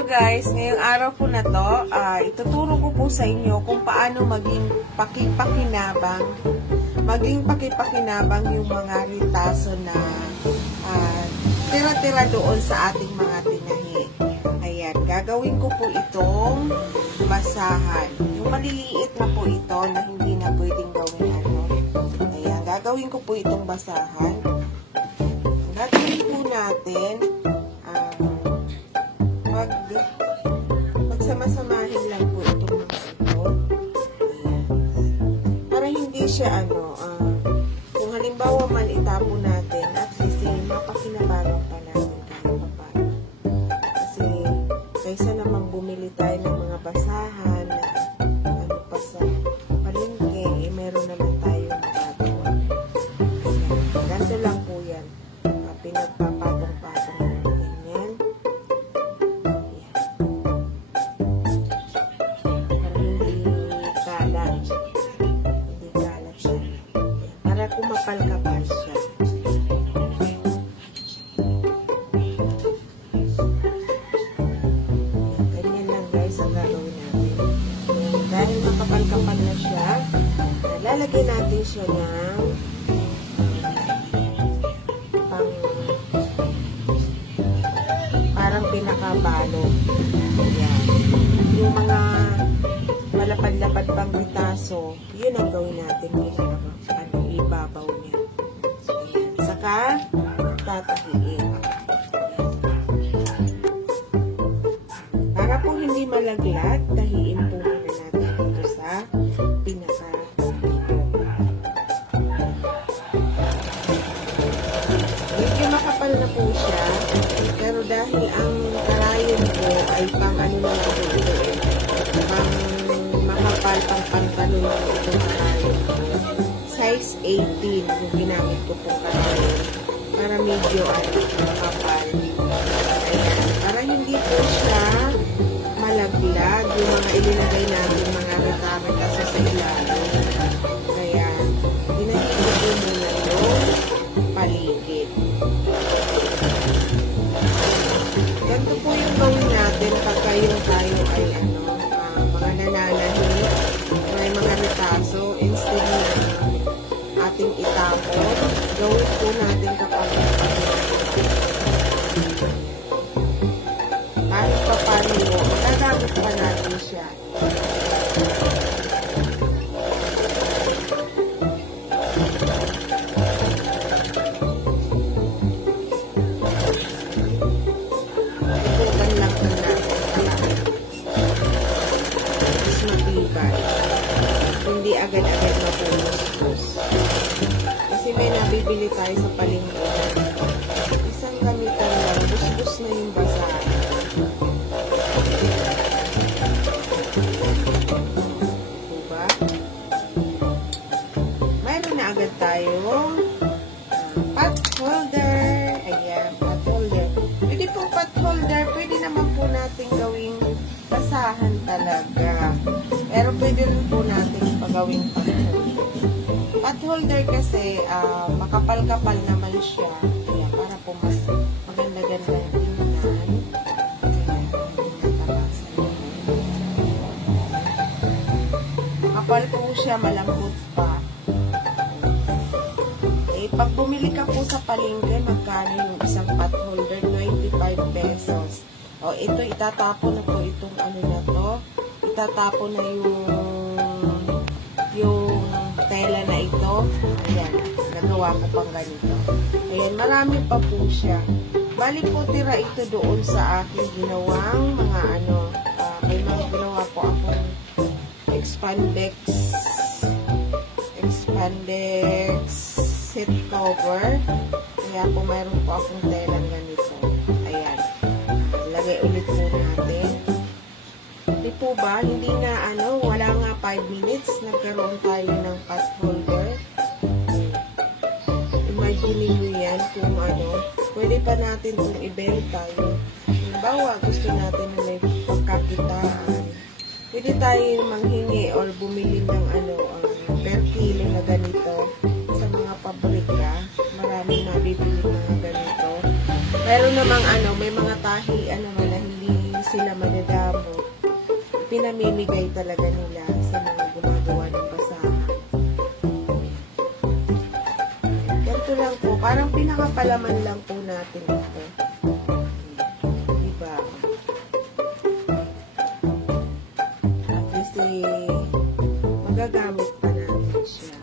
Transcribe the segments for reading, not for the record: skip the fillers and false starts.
Hello guys, ngayong araw po na to, ituturo ko po sa inyo kung paano maging pakipakinabang yung mga ritaso na tira-tira doon sa ating mga tinahi. Ayan, gagawin ko po itong basahan. Yung maliliit na po ito na hindi na pwedeng gawin ano. Ayan, gagawin ko po itong basahan. Gagawin po natin magsama-samahin lang po itong mga ito. Para hindi siya kung halimbawa man itapon natin, at least mapakinabangan pa natin kahit paano. Kasi kaysa naman bumili tayo ng mga basahan na pa sa palengke, meron naman tayo magagawa. Ganito lang po yan. Pinagpapatong-patong natin yan. Kumapal-kapal siya. Ganyan lang guys ang gagawin natin. Dahil makapal-kapal na siya, lalagyan natin siya ng parang pinakabalo. Ayan. Yung mga malapad-lapad pang ritaso, yun ang gawin natin. Ibabaw niya. Ayan. Saka, tatahiin. Para po hindi malaglat, tahiin po muna natin dito sa pinaka. Medyo makapal na po siya, pero dahil ang karayon po ay pang ano na lang po ito pang makapal, pang pantalo na po itong karayon po. Size 18 yung ginamit ko po karayon para medyo makapal. Ayan. Para hindi po siya malaglag yung mga ilinagay natin mga rita-rita sa ilalim. Kaya ginahit ko muna yung paligid. Ganito po yung gawin natin pagka yung tayo ay mga nananahi, may mga ritaso, instead na ating itapon, gawin po natin kapag kahit pa paano mo, gagamit pa natin siya. Ikutan lang na natin mas matibay. Hindi agad-agad mapulos-pulos. Kasi may nabibili tayo sa palengke. Isang gamitan lang, bus-bus na yung basahan. Diba? Mayroon na agad tayo pot holder. Ayan, pot holder. Pwede po pot holder, pwede naman po natin gawing basahan talaga. Pero pwede rin po natin pagawing pot holder. Pot holder kasi makapal-kapal naman siya. Kaya para po mas maganda-ganda yung tingnan. Makapal po siya, malambot pa. Pag bumili ka po sa palengke, magkano yung isang pot holder? 95 pesos. O, ito itatapon na po itong ano na to. Itatapon na yung tela na ito. Ayan, nagawa ko pang ganito. Ayan, marami pa po siya. Bali po tira ito doon sa aking ginawang mga may mga ginawa po akong expandex set cover. Kaya po mayroon po akong telang ganito. Ayan. Lagay ulit po natin. Hindi po ba? Hindi na wala nga 5 minutes. Nagkaroon tayo ng pot holder. Imagine nyo yan kung pwede pa natin itong ibenta. Halimbawa, gusto natin na may pagkakitaan. Pwede tayo manghingi or bumili ng per kilo na ganito sa mga pabrika. Maraming nabibili mga ganito. Pero namang may mga tahi na hindi sila madadamot, pinamimigay talaga nila sa mga gumagawa ng basahan. Ganito lang po, parang pinakapalaman lang po natin ito. Diba? At least magagamit pa natin siya.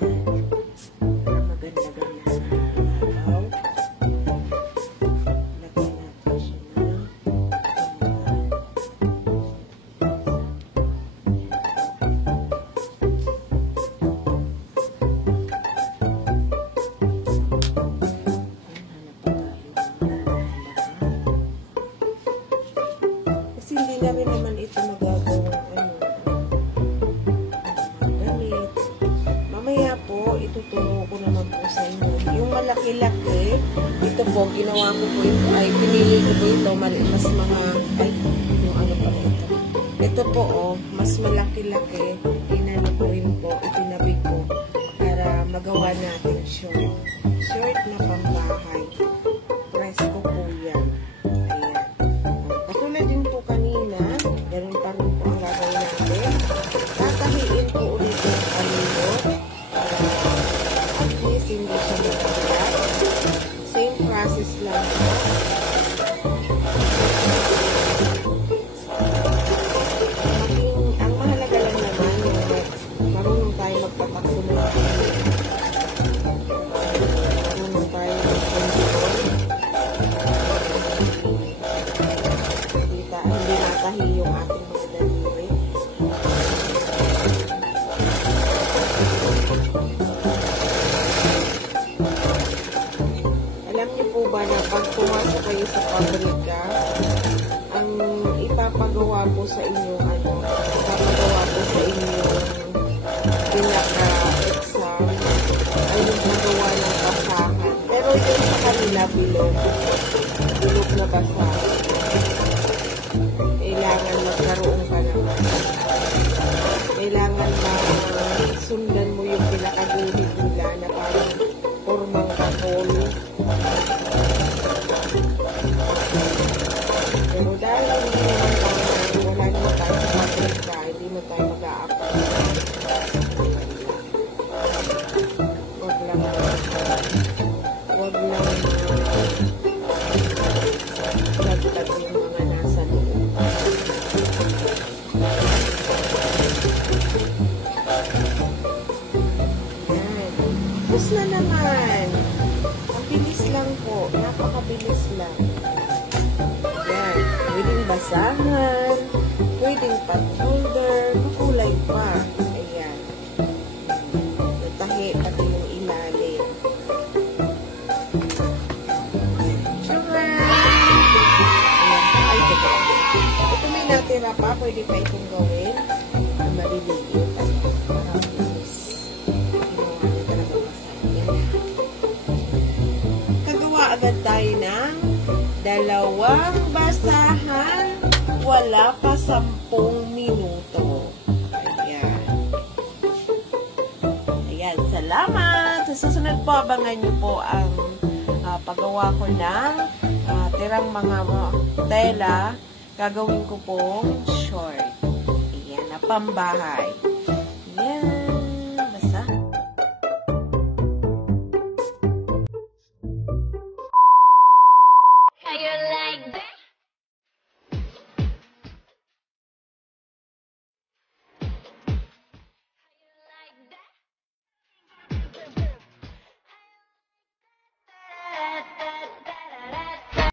Ayan. Para maganda-ganda sa araw. Lagyan natin siya na. Kasi hindi na rin naman ito magagawang gamit. Mamaya po, ituturo ko naman po sa inyo. Yung malaki-laki, ito po, ginawa ko po ito, ay pinili ko po ito, mas mga, ay, yung ano pa ito. Ito po, mas malaki-laki, inano ko rin po, itinabi ko, para magawa natin short. Short na pambahay. Presko po yan. Ayan. Katulad din po kanina, ganun pa rin po ang gagawin natin. Tatahiin po ulit yung alilot para at least hindi siya magkalat. Same process lang po. Ang mahalaga lang naman yung marunong tayo magpatakbo ng marunong tayo mag-control. Hindi natahi yung ating mga daliri. Alam niyo po ba na pag pumasok kayo sa pabrika, ang ipapagawa po sa inyo, ipapagawa po sa inyo pinaka-exam ay yung magawa ng basahan. Pero yung sa kanila bilog na basahan. Kailangan magkaroon ka naman. Kailangan sundan mo yung pinakaguhit nila na parang formang kapol. Pero dahil hindi naman tayo, wala naman tayo sa pabrika, hindi mo tayo mag-a-apply. Wag lang dagdag yung mga nasa loob. Yan. Tapos na naman. Ang bilis lang po. Napakabilis lang. Yan. Pwedeng basahan. Pwedeng pot holder. Makulay pa. Ayan. Natahi pati yung ilalim. Ito may natira pa, pwede pa itong gawin na maliliit. Kagawa agad tayo ng 2 basahan, wala pa 10 minuto. Ayan. Ayan, salamat. Sa susunod po, abangan nyo po ang paggawa ko ng tirang mga tela. Gagawin ko pong short. Ayan, na pambahay. Ayan.